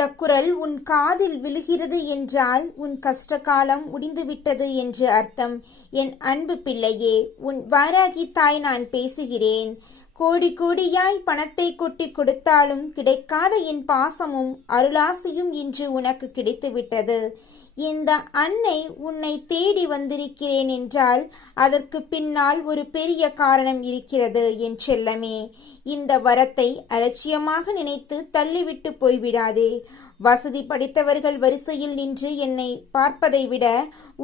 இந்த குரல் உன் காதில் விழுகிறது என்றால் உன் கஷ்டகாலம் முடிந்துவிட்டது என்று அர்த்தம். என் அன்பு பிள்ளையே, உன் வாராகி தாய் நான் பேசுகிறேன். கோடி கோடியாய் பணத்தை கொட்டி கொடுத்தாலும் கிடைக்காத என் பாசமும் அருளாசியும் இன்று உனக்கு கிடைத்துவிட்டது. இந்த அன்னை உன்னை தேடி வந்திருக்கிறேன் என்றால் அதற்கு பின்னால் ஒரு பெரிய காரணம் இருக்கிறது என் செல்லமே. இந்த வரத்தை அலட்சியமாக நினைத்து தள்ளிவிட்டு போய்விடாதே. வசதி படைத்தவர்கள் வரிசையில் நின்று என்னை பார்ப்பதை விட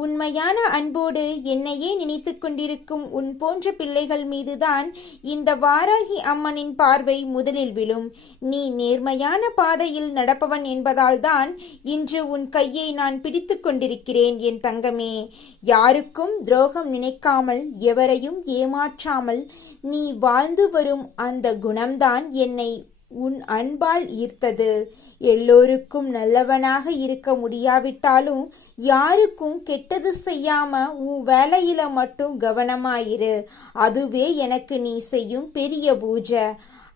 உண்மையான அன்போடு என்னையே நினைத்து கொண்டிருக்கும் உன் போன்ற பிள்ளைகள் மீதுதான் இந்த வாராகி அம்மனின் பார்வை முதலில் விழும். நீ நேர்மையான பாதையில் நடப்பவன் என்பதால் தான் இன்று உன் கையை நான் பிடித்து கொண்டிருக்கிறேன் என் தங்கமே. யாருக்கும் துரோகம் நினைக்காமல் எவரையும் ஏமாற்றாமல் நீ வாழ்ந்து வரும் அந்த குணம்தான் என்னை உன் அன்பால் ஈர்த்தது. எல்லோருக்கும் நல்லவனாக இருக்க முடியாவிட்டாலும் யாருக்கும் கெட்டது செய்யாம உன் வேலையில மட்டும் கவனமாயிரு. அதுவே எனக்கு நீ செய்யும் பெரிய பூஜை.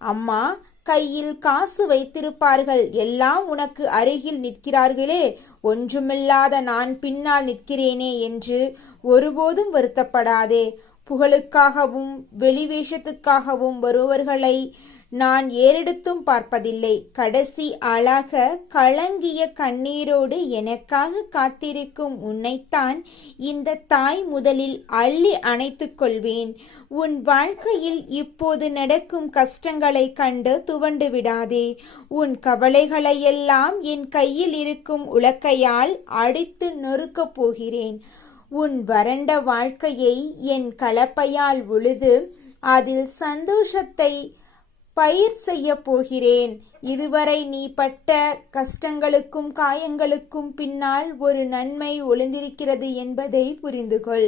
அம்மா கையில் காசு வைத்திருப்பார்கள், எல்லாம் உனக்கு அருகில் நிற்கிறார்களே, ஒன்றுமில்லாத நான் பின்னால் நிற்கிறேனே என்று ஒருபோதும் வருத்தப்படாதே. புகழுக்காகவும் வெளிவேஷத்துக்காகவும் வருபவர்களை நான் ஏறெடுத்தும் பார்ப்பதில்லை. கடைசி ஆளாக கலங்கிய கண்ணீரோடு எனக்காக காத்திருக்கும் உன்னைத்தான் இந்த தாய் முதலில் அள்ளி அணைத்துக் கொள்வேன். உன் வாழ்க்கையில் இப்போது நடக்கும் கஷ்டங்களை கண்டு துவண்டு விடாதே. உன் கவலைகளையெல்லாம் என் கையில் இருக்கும் உலக்கையால் அடித்து நொறுக்கப் போகிறேன். உன் வறண்ட வாழ்க்கையை என் கலப்பையால் உழுது அதில் சந்தோஷத்தை பயிர் செய்ய போகிறேன். இதுவரை நீ பட்ட கஷ்டங்களுக்கும் காயங்களுக்கும் பின்னால் ஒரு நன்மை ஒளிந்திருக்கிறது என்பதை புரிந்துகொள்.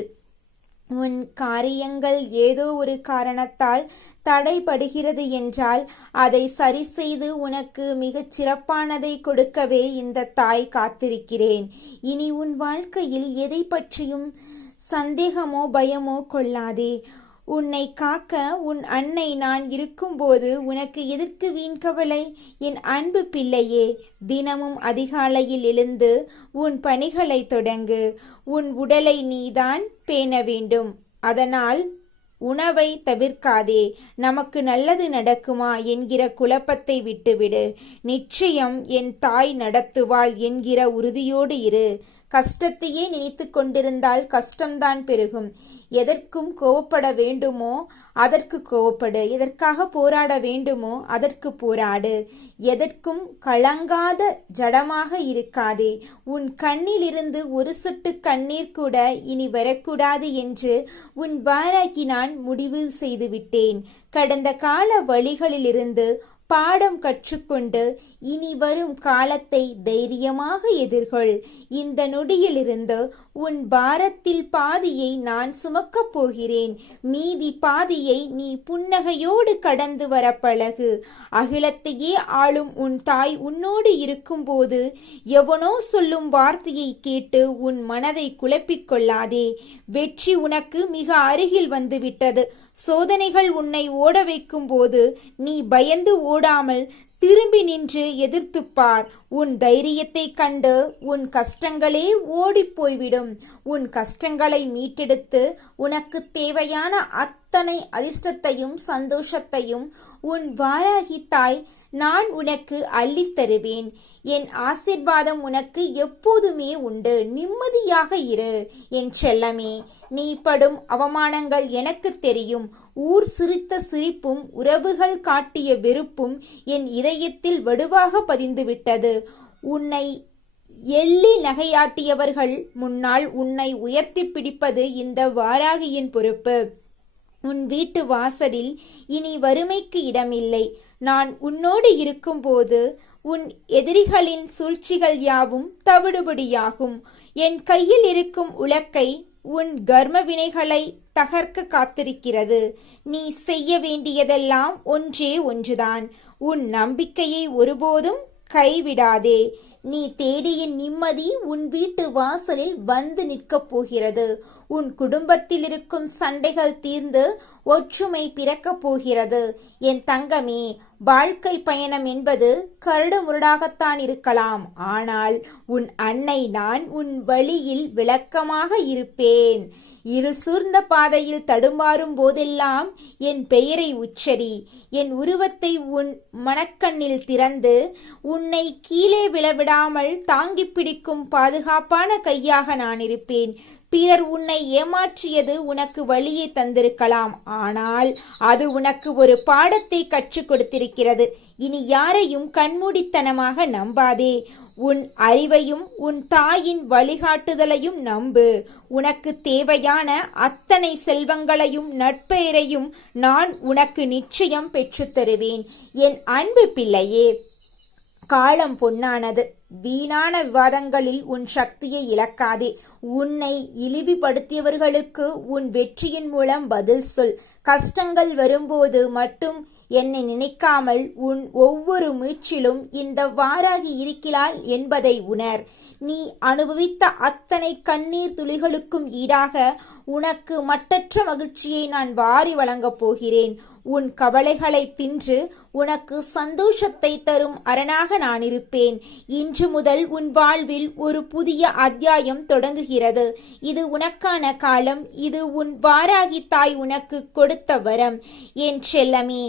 உன் காரியங்கள் ஏதோ ஒரு காரணத்தால் தடைபடுகிறது என்றால் அதை சரி செய்து உனக்கு மிகச் சிறப்பானதை கொடுக்கவே இந்த தாய் காத்திருக்கிறேன். இனி உன் வாழ்க்கையில் எதை பற்றியும் சந்தேகமோ பயமோ கொள்ளாதே. உன்னை காக்க உன் அன்னை நான் இருக்கும்போது உனக்கு எதற்கு வீண் கவலை? என் அன்பு பிள்ளையே, தினமும் அதிகாலையில் எழுந்து உன் பணிகளை தொடங்கு. உன் உடலை நீதான் பேண வேண்டும். அதனால் உணவை தவிர்க்காதே. நமக்கு நல்லது நடக்குமா என்கிற குழப்பத்தை விட்டுவிடு. நிச்சயம் என் தாய் நடத்துவாள் என்கிற உறுதியோடு இரு. கஷ்டத்தையே நினைத்து கொண்டிருந்தால் கஷ்டம்தான் பெருகும். எதற்கும் கோவப்பட வேண்டுமோ அதற்கு கோவப்படு. எதற்காக போராட வேண்டுமோ அதற்கு போராடு. எதற்கும் கலங்காத ஜடமாக இருக்காதே. உன் கண்ணிலிருந்து ஒரு சொட்டு கண்ணீர் கூட இனி வரக்கூடாது என்று உன் வாராகி நான் முடிவு செய்துவிட்டேன். கடந்த கால வழிகளிலிருந்து பாடம் கற்றுக்கொண்டு இனி வரும் காலத்தை தைரியமாக எதிர்கொள். இந்த நொடியிலிருந்து உன் பாரத்தில் பாதியை நான் சுமக்கப் போகிறேன். மீதி பாதியை நீ புன்னகையோடு கடந்து வர பழகு. அகிலத்தையே ஆளும் உன் தாய் உன்னோடு இருக்கும்போது எவனோ சொல்லும் வார்த்தையை கேட்டு உன் மனதை குழப்பிக் கொள்ளாதே. வெற்றி உனக்கு மிக அருகில் வந்துவிட்டது. சோதனைகள் உன்னை ஓட வைக்கும் போது நீ பயந்து ஓடாமல் திரும்பி நின்று எதிர்த்துப்பார். உன் தைரியத்தை கண்டு உன் கஷ்டங்களே ஓடி போய்விடும். உன் கஷ்டங்களை மீட்டெடுத்து உனக்கு தேவையான அத்தனை அதிர்ஷ்டத்தையும் சந்தோஷத்தையும் உன் வாராகி தாய் நான் உனக்கு அள்ளித் தருவேன். என் ஆசீர்வாதம் உனக்கு எப்போதுமே உண்டு. நிம்மதியாக இரு என் செல்லமே. நீ படும் அவமானங்கள் எனக்கு தெரியும். ஊர் சிரித்த சிரிப்பும் உறவுகள் காட்டிய வெறுப்பும் என் இதயத்தில் வடுவாக பதிந்துவிட்டது. உன்னை எள்ளி நகையாட்டியவர்கள் முன்னால் உன்னை உயர்த்தி பிடிப்பது இந்த வாராகியின் பொறுப்பு. உன் வீட்டு வாசலில் இனி வறுமைக்கு இடமில்லை. நான் உன்னோடு இருக்கும்போது உன் எதிரிகளின் சூழ்ச்சிகள் யாவும் தவிடுபடியாகும். என் கையில் இருக்கும் உலக்கை உன் கர்ம வினைகளை தகர்க்க காத்திருக்கிறது. நீ செய்ய வேண்டியதெல்லாம் ஒன்றே ஒன்றுதான். உன் நம்பிக்கையை ஒருபோதும் கைவிடாதே. நீ தேடிய நிம்மதி உன் வீட்டு வாசலில் வந்து நிற்கப் போகிறது. உன் குடும்பத்தில் இருக்கும் சண்டைகள் தீர்ந்து ஒற்றுமை பிறக்கப் போகிறது. என் தங்கமே, வாழ்க்கை பயணம் என்பது கரடு முரடாகத்தான் இருக்கலாம். ஆனால் உன் அன்னை நான் உன் வழியில் விளக்கமாக இருப்பேன். இருள் சூழ்ந்த பாதையில் தடுமாறும் போதெல்லாம் என் பெயரை உச்சரி. என் உருவத்தை உன் மனக்கண்ணில் திறந்து உன்னை கீழே விழவிடாமல் தாங்கி பிடிக்கும் பாதுகாப்பான கையாக நான் இருப்பேன். பிறர் உன்னை ஏமாற்றியது உனக்கு வழியை தந்திருக்கலாம். ஆனால் அது உனக்கு ஒரு பாடத்தை கற்றுக் கொடுத்திருக்கிறது. இனி யாரையும் கண்மூடித்தனமாக நம்பாதே. உன் அறிவையும் உன் தாயின் வழிகாட்டுதலையும் நம்பு. உனக்கு தேவையான அத்தனை செல்வங்களையும் நட்பெயரையும் நான் உனக்கு நிச்சயம் பெற்றுத் தருவேன். என் அன்பு பிள்ளையே, காலம் பொன்னானது. வீணான விவாதங்களில் உன் சக்தியை இழக்காதே. உன்னை இழிவுபடுத்தியவர்களுக்கு உன் வெற்றியின் மூலம் பதில் சொல். கஷ்டங்கள் வரும்போது மட்டும் என்னை நினைக்காமல் உன் ஒவ்வொரு மூச்சிலும் இந்த வாராகி இருக்கிறாள் என்பதை உணர். நீ அனுபவித்த அத்தனை கண்ணீர் துளிகளுக்கும் ஈடாக உனக்கு மட்டற்ற மகிழ்ச்சியை நான் வாரி வழங்கப் போகிறேன். உன் கவலைகளை தின்று உனக்கு சந்தோஷத்தை தரும் அரணாக நான் இருப்பேன். இன்று முதல் உன் வாழ்வில் ஒரு புதிய அத்தியாயம் தொடங்குகிறது. இது உனக்கான காலம். இது உன் வாராகி தாய் உனக்கு கொடுத்த வரம். என் செல்லமே,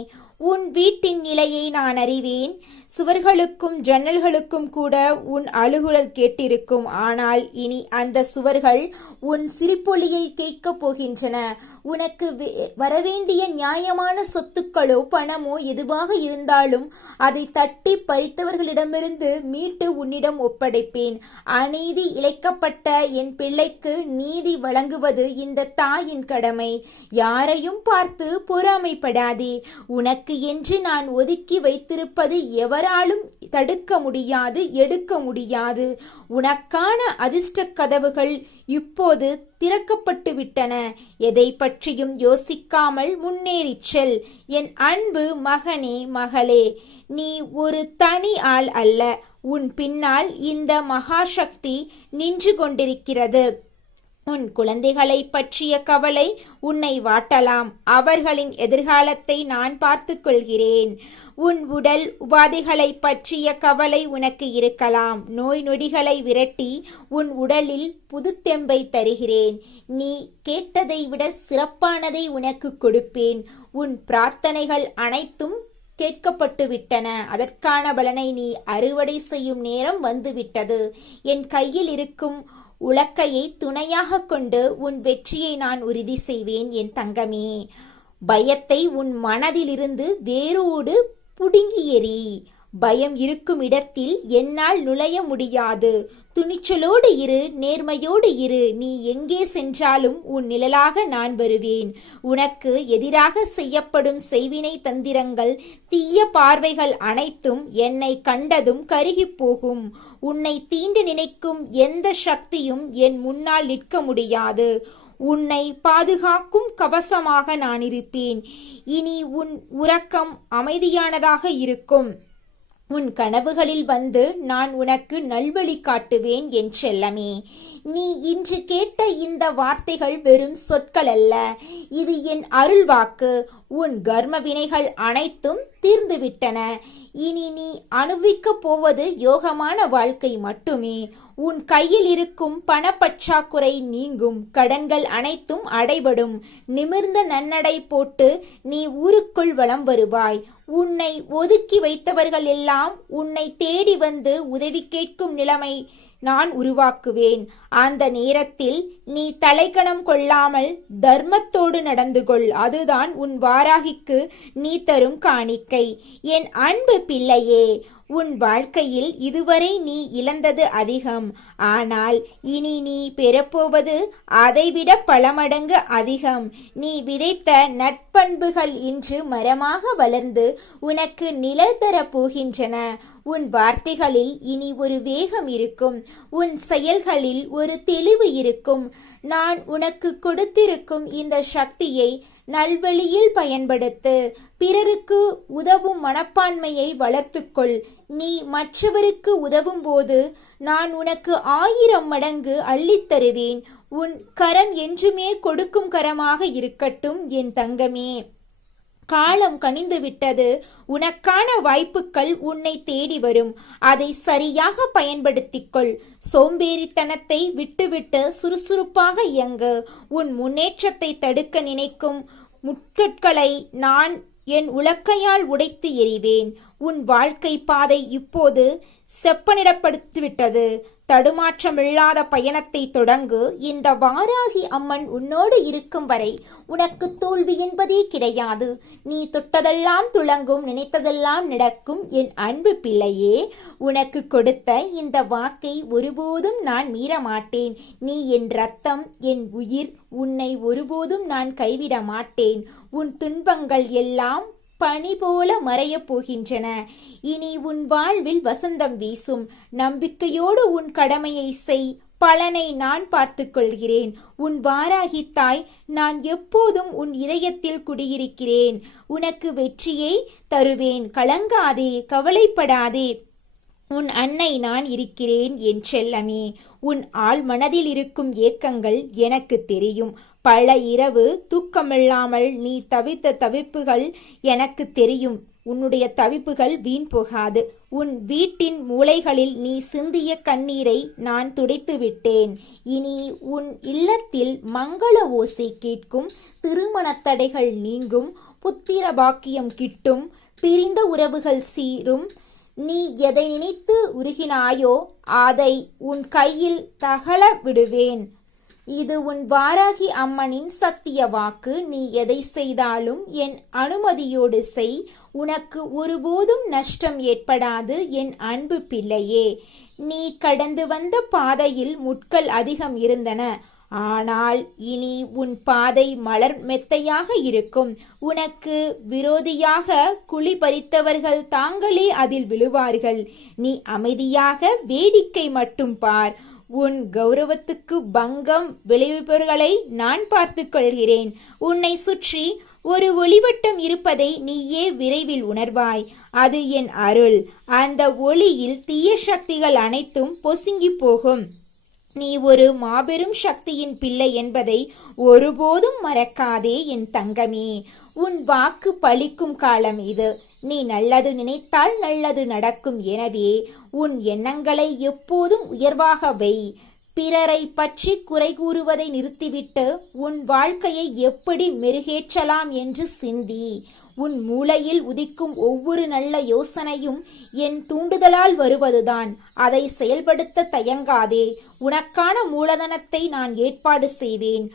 உன் வீட்டின் நிலையை நான் அறிவேன். சுவர்களுக்கும் ஜன்னல்களுக்கும் கூட உன் அழுகுரல் கேட்டிருக்கும். ஆனால் இனி அந்த சுவர்கள் உன் சிரிப்பொலியை கேட்கப் போகின்றன. உனக்கு வரவேண்டிய நியாயமான சொத்துக்களோ பணமோ எதுவாக இருந்தாலும் அதை தட்டி பறித்தவர்களிடமிருந்து மீட்டு உன்னிடம் ஒப்படைப்பேன். அநீதி இழைக்கப்பட்ட என் பிள்ளைக்கு நீதி வழங்குவது இந்த தாயின் கடமை. யாரையும் பார்த்து பொறாமைப்படாதே. உனக்கு என்று நான் ஒதுக்கி வைத்திருப்பது எவராலும் தடுக்க முடியாது, எடுக்க முடியாது. உனக்கான அதிர்ஷ்ட கதவுகள் இப்போது திறக்கப்பட்டு விட்டன. எதை பற்றியும் யோசிக்காமல் முன்னேறிச் செல். என் அன்பு மகனே, மகளே, நீ ஒரு தனி ஆள் அல்ல. உன் பின்னால் இந்த மகாசக்தி நின்று கொண்டிருக்கிறது. உன் குழந்தைகளை பற்றிய கவலை உன்னை வாட்டலாம். அவர்களின் எதிர்காலத்தை நான் பார்த்து கொள்கிறேன். உன் உடல் உபாதைகளை பற்றிய கவலை உனக்கு இருக்கலாம். நோய் நொடிகளை விரட்டி உன் உடலில் புதுத்தெம்பை தருகிறேன். நீ கேட்டதை விட சிறப்பானதை உனக்கு கொடுப்பேன். உன் பிரார்த்தனைகள் அனைத்தும் கேட்கப்பட்டு விட்டன. அதற்கான பலனை நீ அறுவடை செய்யும் நேரம் வந்துவிட்டது. என் கையில் இருக்கும் உலக்கையை துணையாக கொண்டு உன் வெற்றியை நான் உறுதி செய்வேன். என் தங்கமே, பயத்தை உன் மனதிலிருந்து வேரோடு புடுங்கி எறி. பயம் இருக்கும் இடத்தில் என்னால் நுழைய முடியாது. துணிச்சலோடு இரு, நேர்மையோடு இரு. நீ எங்கே சென்றாலும் உன் நிழலாக நான் வருவேன். உனக்கு எதிராக செய்யப்படும் செய்வினை தந்திரங்கள், தீய பார்வைகள் அனைத்தும் என்னை கண்டதும் கருகி போகும். உன்னை தீண்டு நினைக்கும் எந்த சக்தியும் என் முன்னால் நிற்க முடியாது. உன்னை பாதுகாக்கும் கவசமாக நான் இருப்பேன். இனி உன் உறக்கம் அமைதியானதாக இருக்கும். உன் கனவுகளில் வந்து நான் உனக்கு நல்வழி காட்டுவேன். என் செல்லமே, நீ இன்று கேட்ட இந்த வார்த்தைகள் வெறும் சொற்கள் அல்ல. இது என் அருள் வாக்கு. உன் கர்ம வினைகள் அனைத்தும் தீர்ந்துவிட்டன. இனி நீ அனுபவிக்கப் போவது யோகமான வாழ்க்கை மட்டுமே. உன் கையில் இருக்கும் பணப்பற்றாக்குறை நீங்கும். கடன்கள் அனைத்தும் அடைபடும். நிமிர்ந்த நன்னடை போட்டு நீ ஊருக்குள் வலம் வருவாய். உன்னை ஒதுக்கி வைத்தவர்கள் எல்லாம் உன்னை தேடி வந்து உதவி கேட்கும் நிலைமை நான் உருவாக்குவேன். அந்த நேரத்தில் நீ தலைக்கணம் கொள்ளாமல் தர்மத்தோடு நடந்து கொள். அதுதான் உன் வாராகிக்கு நீ தரும் காணிக்கை. என் அன்பு பிள்ளையே, உன் வாழ்க்கையில் இதுவரை நீ இழந்தது அதிகம். ஆனால் இனி நீ பெறப்போவது அதைவிட பல மடங்கு அதிகம். நீ விதைத்த நட்பண்புகள் இன்று மரமாக வளர்ந்து உனக்கு நிழல் தரப் போகின்றன. உன் வார்த்தைகளில் இனி ஒரு வேகம் இருக்கும். உன் செயல்களில் ஒரு தெளிவு இருக்கும். நான் உனக்கு கொடுத்திருக்கும் இந்த சக்தியை நல்வழியில் பயன்படுத்து. பிறருக்கு உதவும் மனப்பான்மையை வளர்த்துக்கொள். நீ மற்றவருக்கு உதவும் போது நான் உனக்கு 1000 மடங்கு அள்ளித் தருவேன். உன் கரம் என்றுமே கொடுக்கும் கரமாக இருக்கட்டும் என் தங்கமே. காலம் கனிந்து விட்டது. உனக்கான வாய்ப்புகள் உன்னை தேடி வரும். அதை சரியாக பயன்படுத்திக்கொள். சோம்பேறித்தனத்தை விட்டுவிட்டு சுறுசுறுப்பாக இயங்கு. உன் முன்னேற்றத்தை தடுக்க நினைக்கும் முட்கட்களை நான் என் உலக்கையால் உடைத்து எறிவேன். உன் வாழ்க்கை பாதை இப்போது செப்பனிடப்பட்டுவிட்டது. தடுமாற்றமில்லாத பயணத்தை தொடங்கு. இந்த வாராகி அம்மன் உன்னோடு இருக்கும் வரை உனக்கு தோல்வி என்பதே கிடையாது. நீ தொட்டதெல்லாம் துளங்கும், நினைத்ததெல்லாம் நடக்கும் என் அன்பு பிள்ளையே. உனக்கு கொடுத்த இந்த வாக்கை ஒருபோதும் நான் மீற மாட்டேன். நீ என் ரத்தம், என் உயிர். உன்னை ஒருபோதும் நான் கைவிட மாட்டேன். உன் துன்பங்கள் எல்லாம் பனி போல மறையப் போகின்றன. இனி உன் வாழ்வில் வசந்தம் வீசும். நம்பிக்கையோடு உன் கடமையை செய். பலனை நான் பார்த்து கொள்கிறேன். உன் வாராகி தாய் நான் எப்போதும் உன் இதயத்தில் குடியிருக்கிறேன். உனக்கு வெற்றியை தருவேன். கலங்காதே, கவலைப்படாதே. உன் அன்னை நான் இருக்கிறேன் என் செல்லமே. உன் ஆழ் மனதில் இருக்கும் ஏக்கங்கள் எனக்கு தெரியும். பல இரவு தூக்கமில்லாமல் நீ தவித்த தவிப்புகள் எனக்கு தெரியும். உன்னுடைய தவிப்புகள் வீண் போகாது. உன் வீட்டின் மூலைகளில் நீ சிந்திய கண்ணீரை நான் துடைத்து விட்டேன். இனி உன் இல்லத்தில் மங்கள ஓசை கேட்கும். திருமண தடைகள் நீங்கும். புத்திர பாக்கியம் கிட்டும். பிரிந்த உறவுகள் சீரும். நீ எதை நினைத்து உருகினாயோ அதை உன் கையில் தகல விடுவேன். இது உன் வாராகி அம்மனின் சத்திய வாக்கு. நீ எதை செய்தாலும் என் அனுமதியோடு செய். உனக்கு ஒருபோதும் நஷ்டம் ஏற்படாது என் அன்பு பிள்ளையே. நீ கடந்து வந்த பாதையில் முட்கள் அதிகம் இருந்தன. ஆனால் இனி உன் பாதை மலர் மெத்தையாக இருக்கும். உனக்கு விரோதியாக குழி பறித்தவர்கள் தாங்களே அதில் விழுவார்கள். நீ அமைதியாக வேடிக்கை மட்டும் பார். உன் கௌரவத்துக்கு பங்கம் விளைவிப்பவர்களை நான் பார்த்து கொள்கிறேன். உன்னை சுற்றி ஒரு ஒளிவட்டம் இருப்பதை நீயே விரைவில் உணர்வாய். அது என் அருள். அந்த ஒளியில் தீய சக்திகள் அனைத்தும் பொசுங்கி போகும். நீ ஒரு மாபெரும் சக்தியின் பிள்ளை என்பதை ஒருபோதும் மறக்காதே என் தங்கமே. உன் வாக்கு பலிக்கும் காலம் இது. நீ நல்லது நினைத்தால் நல்லது நடக்கும். எனவே உன் எண்ணங்களை எப்போதும் உயர்வாக வை. பிறரை பற்றி குறை கூறுவதை நிறுத்திவிட்டு உன் வாழ்க்கையை எப்படி மெருகேற்றலாம் என்று சிந்தி. உன் மூளையில் உதிக்கும் ஒவ்வொரு நல்ல யோசனையும் என் தூண்டுதலால் வருவதுதான். அதை செயல்படுத்த தயங்காதே. உனக்கான மூலதனத்தை நான் ஏற்பாடு செய்வேன்.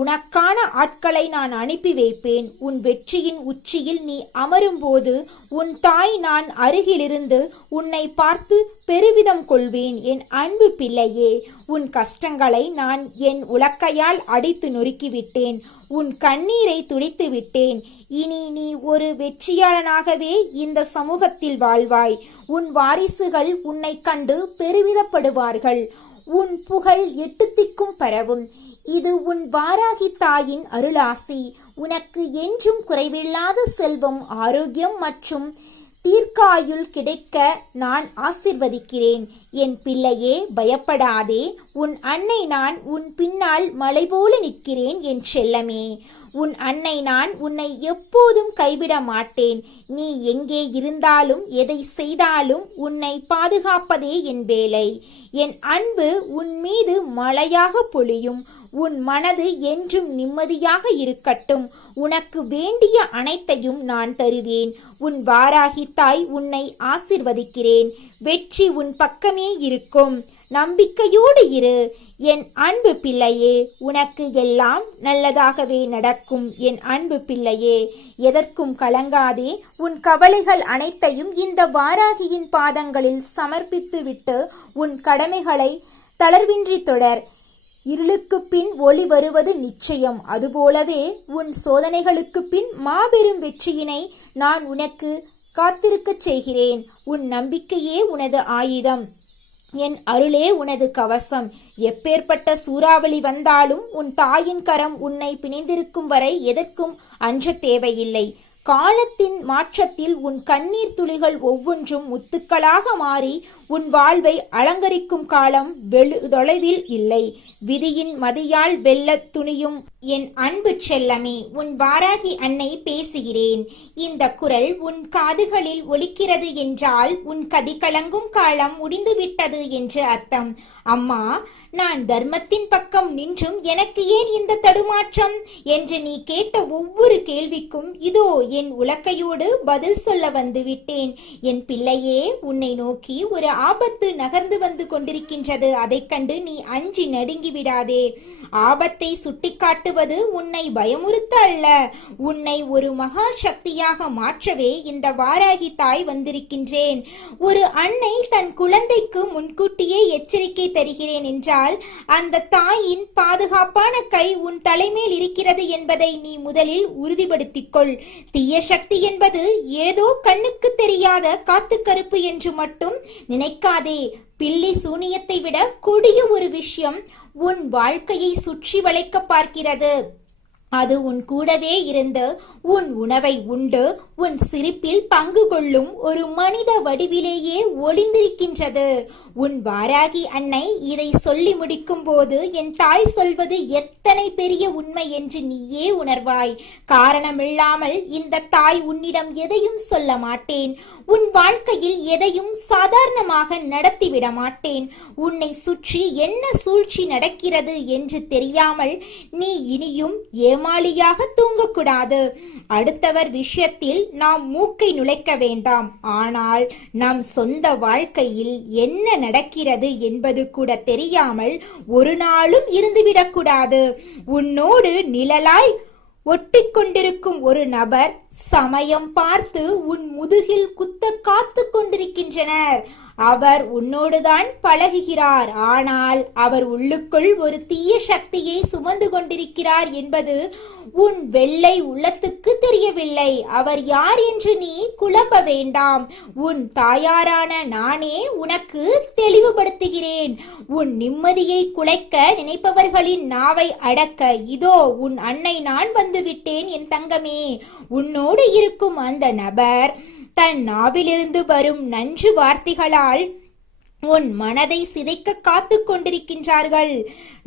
உனக்கான ஆட்களை நான் அனுப்பி வைப்பேன். உன் வெற்றியின் உச்சியில் நீ அமரும்போது உன் தாய் நான் அருகிலிருந்து உன்னை பார்த்து பெருமிதம் கொள்வேன். என் அன்பு பிள்ளையே, உன் கஷ்டங்களை நான் என் உலக்கையால் அடித்து நொறுக்கிவிட்டேன். உன் கண்ணீரை துடைத்து விட்டேன். இனி நீ ஒரு வெற்றியாளனாகவே இந்த சமூகத்தில் வாழ்வாய். உன் வாரிசுகள் உன்னை கண்டு பெருமிதப்படுவார்கள். உன் புகழ் எட்டு திக்கும் பரவும். இது உன் வாராகி தாயின் அருளாசி. உனக்கு என்றும் குறைவில்லாத செல்வம், ஆரோக்கியம் மற்றும் தீர்க்காயுள் கிடைக்க நான் ஆசிர்வதிக்கிறேன். என் பிள்ளையே, பயப்படாதே. உன் அன்னை நான் உன் பின்னால் மலை போல நிற்கிறேன் என் செல்லமே. உன் அன்னை நான் உன்னை எப்போதும் கைவிட மாட்டேன். நீ எங்கே இருந்தாலும் எதை செய்தாலும் உன்னை பாதுகாப்பதே என் வேலை. என் அன்பு உன் மீது மழையாக பொழியும். உன் மனது என்றும் நிம்மதியாக இருக்கட்டும். உனக்கு வேண்டிய அனைத்தையும் நான் தருவேன். உன் வாராகி தாய் உன்னை ஆசிர்வதிக்கிறேன். வெற்றி உன் பக்கமே இருக்கும். நம்பிக்கையோடு இரு என் அன்பு பிள்ளையே. உனக்கு எல்லாம் நல்லதாகவே நடக்கும் என் அன்பு பிள்ளையே. எதற்கும் கலங்காதே. உன் கவலைகள் அனைத்தையும் இந்த வாராகியின் பாதங்களில் சமர்ப்பித்துவிட்டு உன் கடமைகளை தளர்வின்றி தொடர். இருளுக்கு பின் ஒளி வருவது நிச்சயம். அதுபோலவே உன் சோதனைகளுக்கு பின் மாபெரும் வெற்றியினை நான் உனக்கு காத்திருக்கச் செய்கிறேன். உன் நம்பிக்கையே உனது ஆயுதம். என் அருளே உனது கவசம். எப்பேற்பட்ட சூறாவளி வந்தாலும் உன் தாயின் கரம் உன்னை பிணைந்திருக்கும் வரை எதற்கும் அஞ்ச தேவையில்லை. காலத்தின் மாற்றத்தில் உன் கண்ணீர் துளிகள் ஒவ்வொன்றும் முத்துக்களாக மாறி உன் வாழ்வை அலங்கரிக்கும் காலம் தொலைவில் இல்லை. விதியின் மதியால் வெல்லத் துணியும் என் அன்பு செல்லமே, உன் வாராகி அன்னை பேசுகிறேன். இந்த குரல் உன் காதுகளில் ஒலிக்கிறது என்றால் உன் கதி கலங்கும் காலம் முடிந்துவிட்டது என்று அர்த்தம். அம்மா, நான் தர்மத்தின் பக்கம் நின்றும் எனக்கு ஏன் இந்த தடுமாற்றம் என்று நீ கேட்ட ஒவ்வொரு கேள்விக்கும் இதோ என் உலக்கையோடு பதில் சொல்ல வந்து விட்டேன். என் பிள்ளையே, உன்னை நோக்கி ஒரு ஆபத்து நகர்ந்து வந்து கொண்டிருக்கின்றது. அதைக் கண்டு நீ அஞ்சி நடுங்கி விடாதே. ஆபத்தை சுட்டிக்காட்டுவது உன்னை பயமுறுத்த அல்ல, உன்னை ஒரு மகா சக்தியாக மாற்றவே இந்த வாராகி தாய் வந்திருக்கின்றேன். ஒரு அன்னை தன் குழந்தைக்கு முன்கூட்டியே எச்சரிக்கை தருகிறேன் என்றால் அந்த தாயின் பாதுகாப்பான கை உன் தலைமேல் இருக்கிறது என்பதை நீ முதலில் உறுதிப்படுத்திக்கொள். தீய சக்தி என்பது ஏதோ கண்ணுக்கு தெரியாத காத்துக்கருப்பு என்று மட்டும் நினைக்காதே. பில்லி சூனியத்தை விட கொடிய ஒரு விஷயம் உன் வாழ்க்கையை சுற்றி வளைக்க பார்க்கிறது. அது உன் கூடவே இருந்து உன் உணவை உண்டு உன் சிரிப்பில் பங்கு கொள்ளும் ஒரு மனித வடிவிலேயே ஒளிந்திருக்கின்றது. உன் வாராகி அன்னை இதை சொல்லி முடிக்கும் போது என் தாய் சொல்வது எத்தனை பெரிய உண்மை என்று நீயே உணர்வாய். காரணமில்லாமல் இந்த தாய் உன்னிடம் எதையும் சொல்ல மாட்டேன். உன் வாழ்க்கையில் எதையும் சாதாரணமாக நடத்திவிட மாட்டேன். உன்னை சுற்றி என்ன சூழ்ச்சி நடக்கிறது என்று தெரியாமல் நீ இனியும் ஏமாளியாக தூங்கக்கூடாது. அடுத்தவர் விஷயத்தில் நாம் மூக்கை நுழைக்க வேண்டாம். ஆனால் நம் சொந்த வாழ்க்கையில் என்ன நடக்கிறது என்பது கூட தெரியாமல் ஒரு நாளும் இருந்துவிடக்கூடாது. உன்னோடு நிழலாய் ஒட்டிக்கொண்டிருக்கும் ஒரு நபர் சமயம் பார்த்து உன் முதுகில் குத்த காத்து கொண்டிருக்கின்றனர். அவர் உன்னோடுதான் பழகுகிறார், ஆனால் அவர் உள்ளுக்குள் ஒரு தீய சக்தியை சுமந்து கொண்டிருக்கிறார் என்பது உன் வெள்ளை உள்ளத்துக்கு தெரியவில்லை. அவர் யார் என்று நீ குழப்ப வேண்டாம். உன் தாயாரான நானே உனக்கு தெளிவுபடுத்துகிறேன். உன் நிம்மதியை குலைக்க நினைப்பவர்களின் நாவை அடக்க இதோ உன் அன்னை நான் வந்துவிட்டேன். என் தங்கமே, உன்னோடு இருக்கும் அந்த நபர் தன் நாவிலிருந்து வரும் நன்று வார்த்தைகளால் உன் மனதை சிதைக்க காத்து கொண்டிருக்கின்றார்கள்.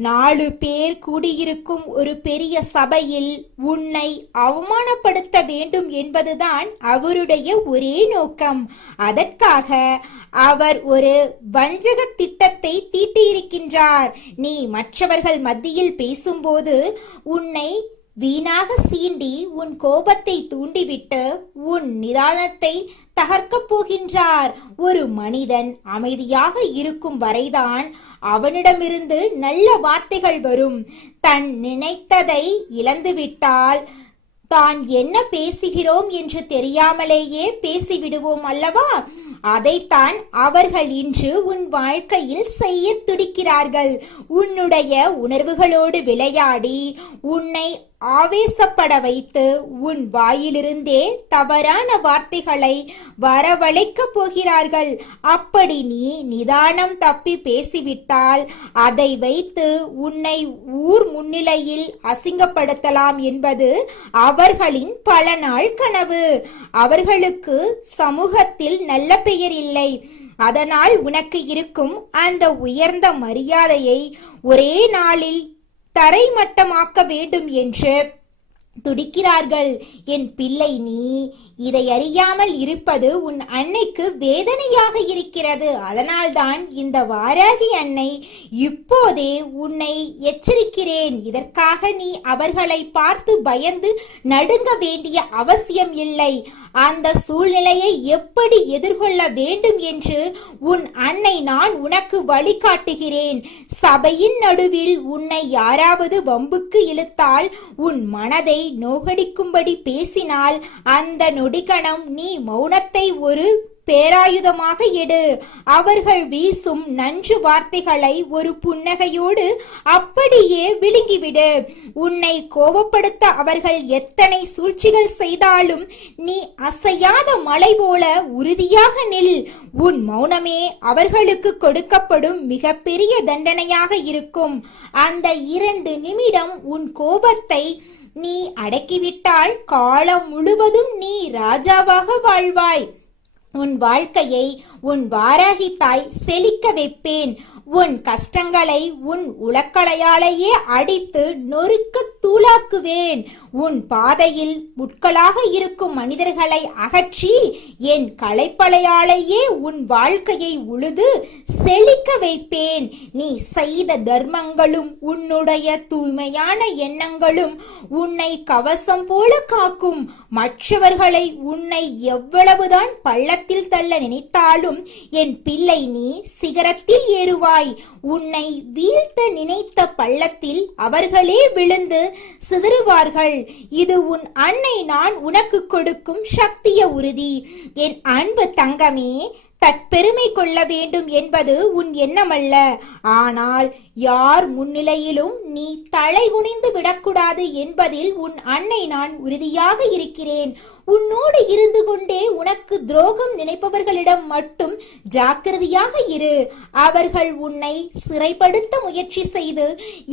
4 பேர் கூடியிருக்கும் ஒரு பெரிய சபையில் உன்னை அவமானப்படுத்த வேண்டும் என்பதுதான் அவருடைய ஒரே நோக்கம். அதற்காக அவர் ஒரு வஞ்சக திட்டத்தை தீட்டியிருக்கின்றார். நீ மற்றவர்கள் மத்தியில் பேசும்போது உன்னை வீணாக சீண்டி உன் கோபத்தை தூண்டிவிட்டு உன் நிதானத்தை தகர்க்கப் போகின்றார். ஒரு மனிதன் அமைதியாக இருக்கும் வரைதான் அவனிடமிருந்து நல்ல வார்த்தைகள் வரும். தன் நினைத்ததை இழந்துவிட்டால் தான் என்ன பேசுகிறோம் என்று தெரியாமலேயே பேசிவிடுவோம் அல்லவா? அதைத்தான் அவர்கள் இன்று உன் வாழ்க்கையில் செய்ய துடிக்கிறார்கள். உன்னுடைய உணர்வுகளோடு விளையாடி உன்னை ஆவேசப்பட வைத்து உன் வாயிலிருந்தே தவறான வார்த்தைகளை வரவழைக்க போகிறார்கள். அப்படி நீ நிதானம் தப்பி பேசிவிட்டால் அதை வைத்து உன்னை ஊர் முன்னிலையில் அசிங்கப்படுத்தலாம் என்பது அவர்களின் பல நாள் கனவு. அவர்களுக்கு சமூகத்தில் நல்ல பெயர் இல்லை. அதனால் உனக்கு இருக்கும் அந்த உயர்ந்த மரியாதையை ஒரே நாளில் தரைமட்டமாக்க வேண்டும் என்று துடிக்கிறார்கள். என் பிள்ளை, நீ இதை அறியாமல் இருப்பது உன் அன்னைக்கு வேதனையாக இருக்கிறது. அதனால்தான் இந்த வாராகி அன்னை இப்போதே உன்னை எச்சரிக்கிறேன். இதற்காக நீ அவர்களை பார்த்து பயந்து நடுங்க வேண்டிய அவசியம் இல்லை. அந்த சூழ்நிலையை எப்படி எதிர்கொள்ள வேண்டும் என்று உன் அன்னை நான் உனக்கு வழிகாட்டுகிறேன். சபையின் நடுவில் உன்னை யாராவது வம்புக்கு இழுத்தால், உன் மனதை நோகடிக்கும்படி பேசினால், அந்த நொடிக்கணம் நீ மௌனத்தை ஒரு பேராயுதமாக எடு. அவர்கள் வீசும் நன்று வார்த்தைகளை ஒரு புன்னகையோடு அப்படியே விழுங்கிவிடு. உன்னை கோபப்படுத்த அவர்கள் எத்தனை சூழ்ச்சிகள் செய்தாலும் நீ அசையாத மலை போல உறுதியாக நில். உன் மௌனமே அவர்களுக்கு கொடுக்கப்படும் மிகப்பெரிய தண்டனையாக இருக்கும். அந்த 2 நிமிடம் உன் கோபத்தை நீ அடக்கிவிட்டால் காலம் முழுவதும் நீ ராஜாவாக வாழ்வாய். உன் வாழ்க்கையை உன் வாராகி தாய் செழிக்க வைப்பேன். உன் கஷ்டங்களை உன் உலக்கலையாலேயே அடித்து நொறுக்க தூளாக்குவேன். உன் பாதையில் முட்களாக இருக்கும் மனிதர்களை அகற்றி என் களைப்பலையாலேயே உன் வாழ்க்கையை உழுது செழிக்க வைப்பேன். நீ செய்த தர்மங்களும் உன்னுடைய தூய்மையான எண்ணங்களும் உன்னை கவசம் போல காக்கும். மற்றவர்களை உன்னை எவ்வளவுதான் பள்ளத்தில் தள்ள நினைத்தாலும் என் பிள்ளை நீ சிகரத்தில் ஏறுவாய். உன்னை வீழ்த்த நினைத்த பள்ளத்தில் அவர்களே விழுந்து சிதறுவார்கள். இது உன் அன்னை நான் உனக்கு கொடுக்கும் சக்திய உறுதி. என் அன்பு தங்கமே, தற்பெருமை கொள்ள வேண்டும் என்பது உன் எண்ணமல்ல. ஆனால் யார் முன்னிலையிலும் நீ தலை குனிந்து விடக்கூடாது என்பதில் உன் அன்னை நான் உறுதியாக இருக்கிறேன். உன்னோடு இருந்து கொண்டே உனக்கு துரோகம் நினைப்பவர்களிடம் மட்டும் ஜாக்கிரதையாக இரு. அவர்கள் உன்னை சிறைப்படுத்த முயற்சி செய்து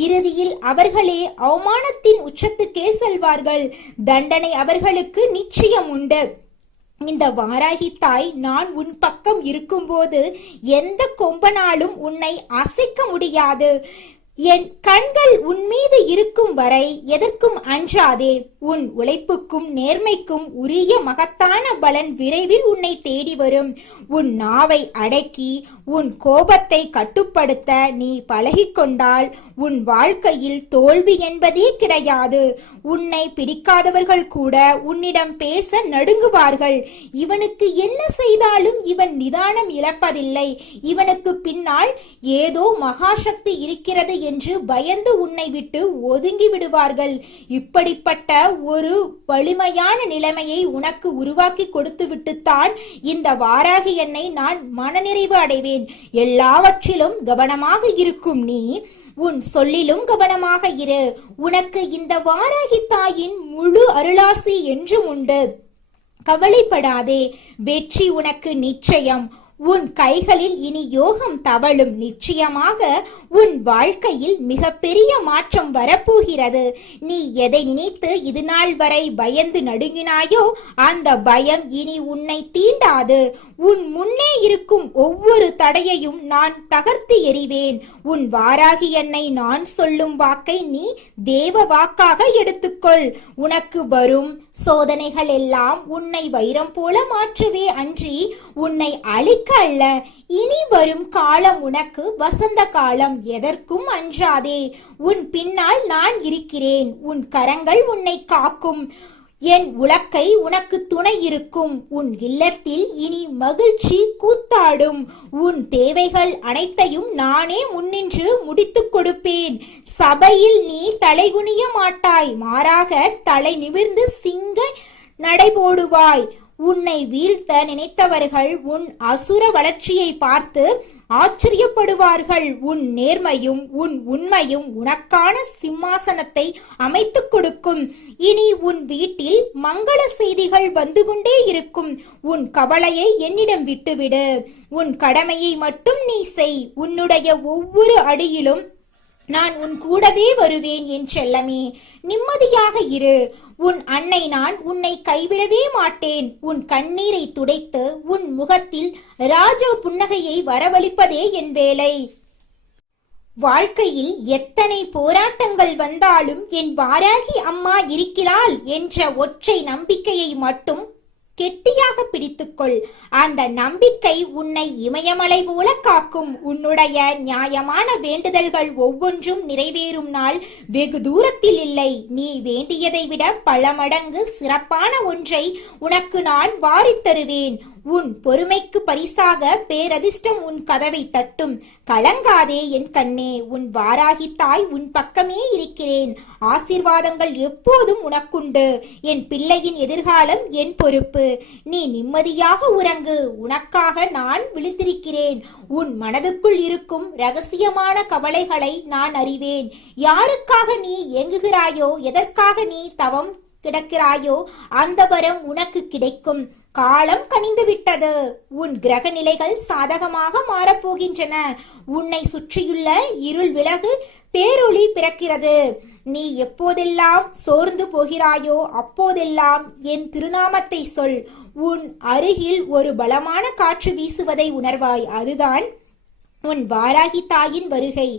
இறுதியில் அவர்களே அவமானத்தின் உச்சத்துக்கே செல்வார்கள். தண்டனை அவர்களுக்கு நிச்சயம் உண்டு. இந்த வாராகி தாய் நான் உன் பக்கம் இருக்கும்போது எந்த கொம்பனாலும் உன்னை அசைக்க முடியாது. என் கண்கள் உன் மீது இருக்கும் வரை எதற்கும் அஞ்சாதே. உன் உழைப்புக்கும் நேர்மைக்கும் உரிய மகத்தான பலன் விரைவில் உன்னை தேடி வரும். உன் நாவை அடக்கி உன் கோபத்தை கட்டுப்படுத்த நீ பழகிக்கொண்டால் உன் வாழ்க்கையில் தோல்வி என்பதே கிடையாது. உன்னை பிடிக்காதவர்கள் கூட உன்னிடம் பேச நடுங்குவார்கள். இவனுக்கு என்ன செய்தாலும் இவன் நிதானம் இழப்பதில்லை, இவனுக்கு பின்னால் ஏதோ மகாசக்தி இருக்கிறது என்று பயந்து உன்னை விட்டு ஒதுங்கி விடுவார்கள். இப்படிப்பட்ட ஒரு வலிமையான நிலைமையை உனக்கு உருவாக்கி கொடுத்து விட்டுத்தான் இந்த வாராகி என்னை நான் மனநிறைவு அடைவேன். எல்லாவற்றிலும் கவனமாக இருக்கும் நீ உன் சொல்லிலும் கவனமாக இரு. உனக்கு இந்த வாராகி தாயின் முழு அருளாசி என்றும் உண்டு. கவலைப்படாதே, வெற்றி உனக்கு நிச்சயம். உன் கைகளில் இனி யோகம் தவழும். நிச்சயமாக உன் வாழ்க்கையில் மிகப்பெரிய மாற்றம் வரப்போகிறது. நீ எதை நினைத்து இது நாள் வரை பயந்து நடுங்கினாயோ அந்த பயம் இனி உன்னை தீண்டாது. உன் முன்னே இருக்கும் ஒவ்வொரு தடையையும் நான் தகர்த்து எறிவேன். உன் வாராகி என்னை நான் சொல்லும் வாக்கை நீ தேவ வாக்காக எடுத்துக்கொள். உனக்கு வரும் சோதனைகள் எல்லாம் உன்னை வைரம் போல மாற்றவே அன்றி உன்னை அழிக்க அல்ல. இனி வரும் காலம் உனக்கு வசந்த காலம். எதற்கும் அஞ்சாதே. உன் பின்னால் நான் இருக்கிறேன். உன் கரங்கள் உன்னை காக்கும். என் உலக்கை உனக்கு துணை இருக்கும். உன் இல்லத்தில் இனி மகிழ்ச்சி கூத்தாடும். உன் தேவைகள் அனைத்தையும் நானே முன்னின்று முடித்துக் கொடுப்பேன். சபையில் நீ தலைகுனிய மாட்டாய், மாறாக தலை நிமிர்ந்து சிங்க நடைபோடுவாய். உன்னை வீழ்த்த நினைத்தவர்கள் உன் அசுர வளர்ச்சியை பார்த்து ஆச்சரியப்படுவார்கள். உன் நேர்மையும் உன் உண்மையும் உனக்கான சிம்மாசனத்தை அமைத்துக் கொடுக்கும். இனி உன் வீட்டில் மங்கள செய்திகள் வந்து கொண்டே இருக்கும். உன் கவலையை என்னிடம் விட்டுவிடு. உன் கடமையை மட்டும் நீ செய். உன்னுடைய ஒவ்வொரு அடியிலும் நான் உன் கூடவே வருவேன் என் செல்லமே. நிம்மதியாக இரு. உன் அன்னை நான் உன்னை கைவிடவே மாட்டேன். உன் கண்ணீரை துடைத்து உன் முகத்தில் ராஜ புன்னகையை வரவழைப்பதே என் வேலை. வாழ்க்கையில் எத்தனை போராட்டங்கள் வந்தாலும் என் வாராகி அம்மா இருக்கிறாள் என்ற ஒற்றை நம்பிக்கையை மட்டும் கெட்டியாக பிடித்துக்கொள். அந்த நம்பிக்கை உன்னை இமயமலை போல காக்கும். உன்னுடைய நியாயமான வேண்டுதல்கள் ஒவ்வொன்றும் நிறைவேறும் நாள் வெகு தூரத்தில் இல்லை. நீ வேண்டியதை விட பல மடங்கு சிறப்பான ஒன்றை உனக்கு நான் வாரித் தருவேன். உன் பொறுமைக்கு பரிசாக பேரதிர்ஷ்டம் உன் கதவை தட்டும். கலங்காதே என் கண்ணே. உன் வாராகி தாய் உன் பக்கமே இருக்கிறேன். ஆசீர்வாதங்கள் எப்போதும் உனக்குண்டு. என் பிள்ளையின் எதிர்காலம் என் பொறுப்பு. நீ நிம்மதியாக உறங்கு. உனக்காக நான் விழித்திருக்கிறேன். உன் மனதுக்குள் இருக்கும் ரகசியமான கவலைகளை நான் அறிவேன். யாருக்காக நீ ஏங்குகிறாயோ, எதற்காக நீ தவம் கிடக்கிறாயோ அந்த வரம் உனக்கு கிடைக்கும். காலம் கனிந்து விட்டது. உன் கிரக நிலைகள் சாதகமாக மாறப்போகின்றன. உன்னை சுற்றியுள்ள இருள் விலகு, பேரொளி பிறக்கிறது. நீ எப்போதெல்லாம் சோர்ந்து போகிறாயோ அப்போதெல்லாம் என் திருநாமத்தை சொல். உன் அருகில் ஒரு பலமான காற்று வீசுவதை உணர்வாய். அதுதான் உன் வாராகி தாயின் வருகை.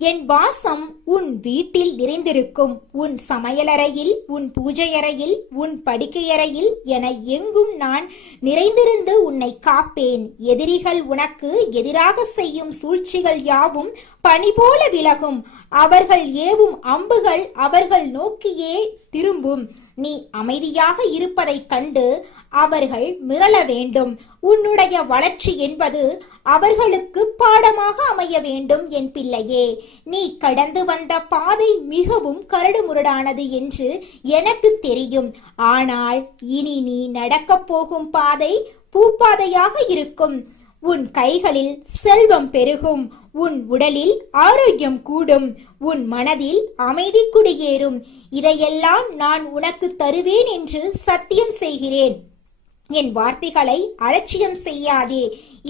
என் வாசம் உன் வீட்டில் நிறைந்திருக்கும். உன் சமையலறையில், உன் பூஜையறையில், உன் படுக்கையறையில் என எங்கும் நான் நிறைந்திருந்து உன்னை காப்பேன். எதிரிகள் உனக்கு எதிராக செய்யும் சூழ்ச்சிகள் யாவும் பனி போல விலகும். அவர்கள் ஏவும் அம்புகள் அவர்கள் நோக்கியே திரும்பும். நீ அமைதியாக இருப்பதைக் கண்டு அவர்கள் மிரள வேண்டும். உன்னுடைய வளர்ச்சி என்பது அவர்களுக்கு பாடமாக அமைய வேண்டும். என் பிள்ளையே, நீ கடந்து வந்த பாதை மிகவும் கரடுமுரடானது என்று எனக்கு தெரியும். ஆனால் இனி நீ நடக்கப் போகும் பாதை பூப்பாதையாக இருக்கும். உன் கைகளில் செல்வம் பெருகும். உன் உடலில் ஆரோக்கியம் கூடும். உன் மனதில் அமைதி குடியேறும். இதையெல்லாம் நான் உனக்கு தருவேன் என்று சத்தியம் செய்கிறேன். என் வார்த்தைகளை அலட்சியம் செய்யாதே.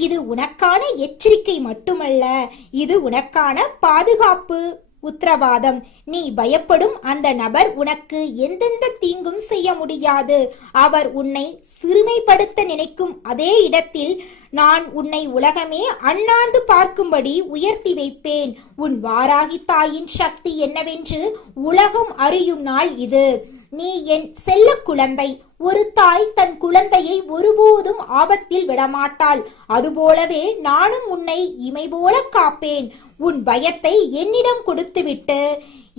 இது உனக்கான எச்சரிக்கை மட்டுமல்ல, இது உனக்கான பாதுகாப்பு உத்தரவாதம். நீ பயப்படும் அந்த நபர் உனக்கு எந்தெந்த தீங்கும் செய்ய முடியாது. அவர் உன்னை சிறுமைப்படுத்த நினைக்கும் அதே இடத்தில் நான் உன்னை உலகமே அண்ணாந்து பார்க்கும்படி உயர்த்தி வைப்பேன். உன் வாராகி தாயின் சக்தி என்னவென்று உலகம் அறியும் நாள் இது. நீ என் செல்ல குழந்தை. ஒரு தாய் தன் குழந்தையை ஒருபோதும் ஆபத்தில் விடமாட்டாள். அதுபோலவே நானும் உன்னை இமை போல காப்பேன். உன் பயத்தை என்னிடம் கொடுத்துவிட்டு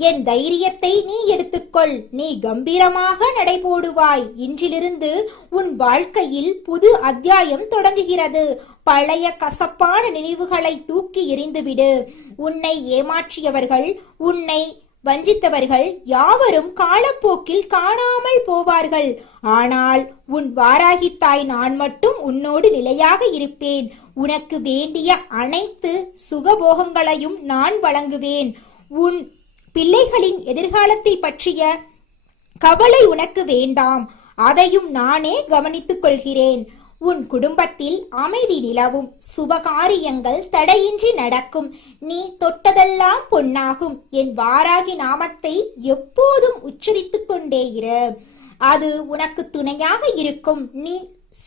என் தைரியத்தை நீ எடுத்துக்கொள். நீ கம்பீரமாக நடைபோடுவாய். இன்றிலிருந்து உன் வாழ்க்கையில் புது அத்தியாயம் தொடங்குகிறது. பழைய கசப்பான நினைவுகளை தூக்கி எறிந்துவிடு. உன்னை ஏமாற்றியவர்கள், உன்னை வஞ்சித்தவர்கள் யாவரும் காலப்போக்கில் காணாமல் போவார்கள். ஆனால் உன் வாராகி தாய் நான் மட்டும் உன்னோடு நிலையாக இருப்பேன். உனக்கு வேண்டிய அனைத்து சுகபோகங்களையும் நான் வழங்குவேன். உன் பிள்ளைகளின் எதிர்காலத்தை பற்றிய கவலை உனக்கு வேண்டாம். அதையும் நானே கவனித்துக் கொள்கிறேன். உன் குடும்பத்தில் அமைதி நிலவும். சுபகாரியங்கள் தடையின்றி நடக்கும். நீ தொட்டதெல்லாம் பொன்னாகும். என் வாராகி நாமத்தை எப்போதும் உச்சரித்துக் கொண்டே இரு. அது உனக்கு துணையாக இருக்கும். நீ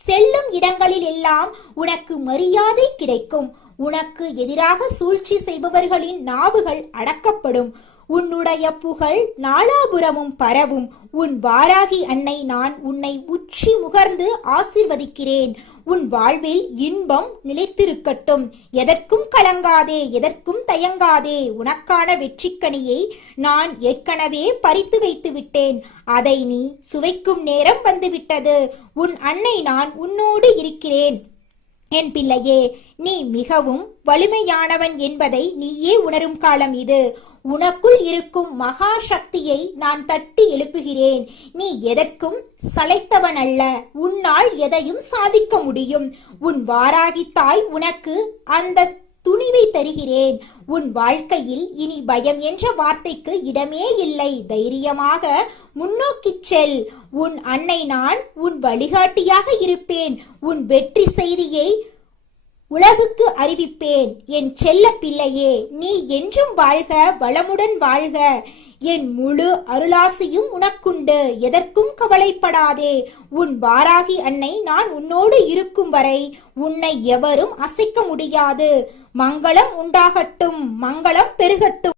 செல்லும் இடங்களில் எல்லாம் உனக்கு மரியாதை கிடைக்கும். உனக்கு எதிராக சூழ்ச்சி செய்பவர்களின் நாவுகள் அடக்கப்படும். உன்னுடைய புகழ் நாலாபுரமும் பரவும். உன் வாராகி அன்னை நான் உன்னை உச்சி முகர்ந்து ஆசீர்வதிக்கிறேன். உன் வாழ்வில் இன்பம் நிலைத்திருக்கட்டும். எதற்கும் கலங்காதே, எதற்கும் தயங்காதே. உனக்கான வெற்றிக்கனியை நான் ஏற்கனவே பறித்து வைத்து விட்டேன். அதை நீ சுவைக்கும் நேரம் வந்துவிட்டது. உன் அன்னை நான் உன்னோடு இருக்கிறேன். என் பிள்ளையே, நீ மிகவும் வலிமையானவன் என்பதை நீயே உணரும் காலம் இது. உனக்குள் இருக்கும் மகா சக்தியை நான் தட்டி எழுப்புகிறேன். நீ எதற்கும் சளைத்தவன் அல்ல. உன்னால் எதையும் சாதிக்க முடியும். உன் வாராகி தாய் உனக்கு அந்த துணிவை தருகிறேன். உன் வாழ்க்கையில் இனி பயம் என்ற வார்த்தைக்கு இடமே இல்லை. தைரியமாக முன்னோக்கிச் செல். உன் அன்னை நான் உன் வழிகாட்டியாக இருப்பேன். உன் வெற்றி செய்தியை உலகுக்கு அறிவிப்பேன். என் செல்ல பிள்ளையே, நீ என்றும் வாழ்க, வளமுடன் வாழ்க. என் முழு அருளாசியும் உனக்குண்டு. எதற்கும் கவலைப்படாதே. உன் வாராகி அன்னை நான் உன்னோடு இருக்கும் வரை உன்னை எவரும் அசைக்க முடியாது. மங்களம் உண்டாகட்டும், மங்களம் பெருகட்டும்.